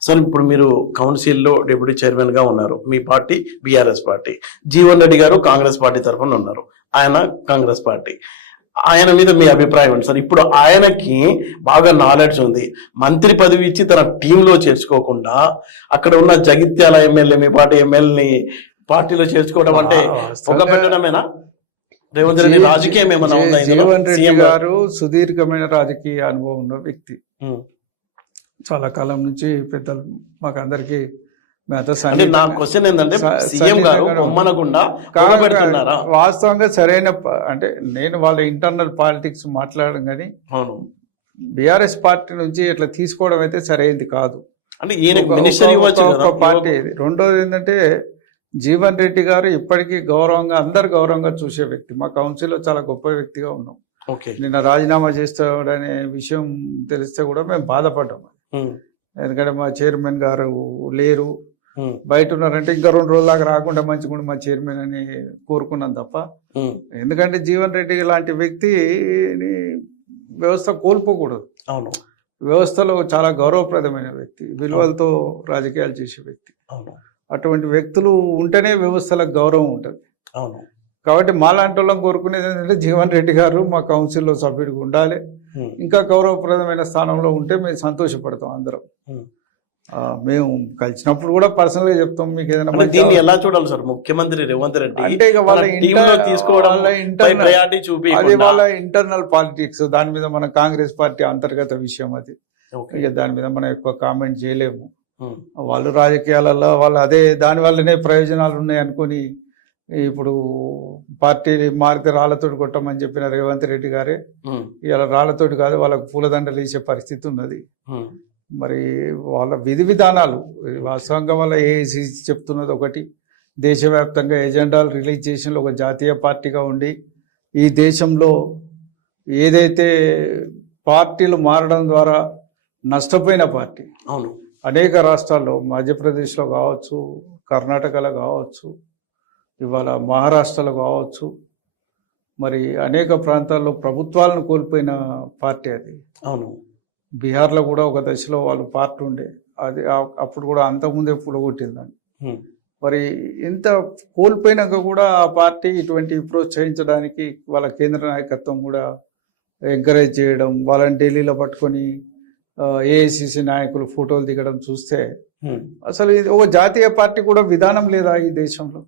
Sir ఇప్పుడు మీరు కౌన్సిల్లో డిప్యూటీ చైర్మన్గా ఉన్నారు. మీ party BRS party. Jeevan Reddy గారు కాంగ్రెస్ పార్టీ తరఫున ఉన్నారు. ఆయన కాంగ్రెస్ పార్టీ. ఆయన మీద మీ అభిప్రాయం ఏంటి సార్? ఇప్పుడు ఆయనకి బాగా నాలెడ్జ్ ఉంది. మంత్రి పదవి ఇచ్చి తన టీంలో చేర్చుకోకుండా అక్కడ ఉన్న జగిత్యాల ఎమ్మెల్యే మీ పార్టీ ఎమ్మెల్యేని పార్టీలో చేర్చుకోవడం అంటే పొగ పెట్టడమేనా? రేవంత్ రెడ్డి రాజకీయం ఏమైనా ఉందా? జీవన్ రెడ్డి? గారు? సుదీర్ఘమైన రాజకీయ అనుభవం ఉన్న వ్యక్తి. చాలా కాలం నుంచి పెద్దలు మాకు అందరికి అంటే నా క్వశ్చన్ ఏంటంటే సీఎం గారు వాస్తవంగా సరైన అంటే నేను వాళ్ళ ఇంటర్నల్ పాలిటిక్స్ మాట్లాడడం కానీ అవును. బీఆర్ఎస్ పార్టీ నుంచి ఇట్లా తీసుకోవడం అయితే సరైనది కాదు. అంటే ఈయన మినిస్టర్ ఒక- పార్టీ. ఇది రెండోది ఏంటంటే జీవన్ రెడ్డి గారు ఇప్పటికీ గౌరవంగా అందరు గౌరవంగా చూసే వ్యక్తి. మా కౌన్సిల్లో చాలా గొప్ప వ్యక్తిగా ఉన్నాం. ఓకే. నిన్న రాజీనామా చేస్తాడనే విషయం తెలిస్తే కూడా మేము బాధపడ్డాం. ఉం. ఎందుకంటే మా చైర్మన్ గారు లేరు. బయట ఉన్నారంటే ఇంకా రెండు రోజుల దాకా రాకుండా మంచిగా మా చైర్మన్ అని కోరుకున్నాం తప్ప. ఎందుకంటే జీవన్ రెడ్డి లాంటి వ్యక్తిని వ్యవస్థ కోల్పోకూడదు. అవును. వ్యవస్థలో చాలా గౌరవప్రదమైన వ్యక్తి విలువలతో రాజకీయాలు చేసే వ్యక్తి. అవును. అటువంటి వ్యక్తులు ఉంటేనే వ్యవస్థలకు గౌరవం ఉంటుంది. అవును. కాబట్టి మాలాంటి వాళ్ళం కోరుకునేది ఏంటంటే జీవన్ రెడ్డి గారు మా కౌన్సిల్లో సభ్యుడిగా ఉండాలి. ఇంకా గౌరవప్రదమైన స్థానంలో ఉంటే మేము సంతోషపడతాం అందరం. మేము కలిసినప్పుడు కూడా పర్సనల్గా చెప్తాం మీకు ఏదైనా దీన్ని ఎలా చూడాలి సార్? ముఖ్యమంత్రి రేవంత్ రెడ్డి అంటే ఇక వాళ్ళ తీసుకోవడం చూపి అది వాళ్ళ ఇంటర్నల్ పాలిటిక్స్ దాని మీద మన కాంగ్రెస్ పార్టీ అంతర్గత విషయం అది. ఇక దాని మీద మనం ఎక్కువ కామెంట్ చేయలేము. వాళ్ళు రాజకీయాలలో వాళ్ళు అదే దాని వల్లనే ప్రయోజనాలు ఉన్నాయి అనుకొని ఇప్పుడు పార్టీ మారితే రాళ్ళతోటి కొట్టమని చెప్పిన రేవంత్ రెడ్డి గారే ఇలా రాళ్ళతోటి కాదు వాళ్ళకు పూలదండలు వేసే పరిస్థితి ఉన్నది. మరి వాళ్ళ విధి విధానాలు వాస్తవంగా వాళ్ళ ఏఐసి చెప్తున్నది ఒకటి దేశవ్యాప్తంగా ఎజెండాలు రిలీజ్ చేసిన ఒక జాతీయ పార్టీగా ఉండి ఈ దేశంలో ఏదైతే పార్టీలు మారడం ద్వారా నష్టపోయిన పార్టీ అవును. అనేక రాష్ట్రాల్లో మధ్యప్రదేశ్లో కావచ్చు కర్ణాటకలో కావచ్చు ఇవాళ మహారాష్ట్రలో కావచ్చు మరి అనేక ప్రాంతాల్లో ప్రభుత్వాలను కోల్పోయిన పార్టీ అది అవును బీహార్లో కూడా ఒక దశలో వాళ్ళు పార్టీ ఉండే అది అప్పుడు కూడా అంతకుముందే పుడగొట్టిందని ఉం. మరి ఇంత కోల్పోయినాక కూడా ఆ పార్టీ ఇటువంటి ప్రోత్సహించడానికి వాళ్ళ కేంద్ర నాయకత్వం కూడా ఎంకరేజ్ చేయడం వాళ్ళని ఢిల్లీలో పట్టుకొని ఏఐసిసి నాయకులు ఫోటోలు దిగడం చూస్తే. అసలు ఇది ఒక జాతీయ పార్టీ కూడా విధానం లేదా ఈ దేశంలో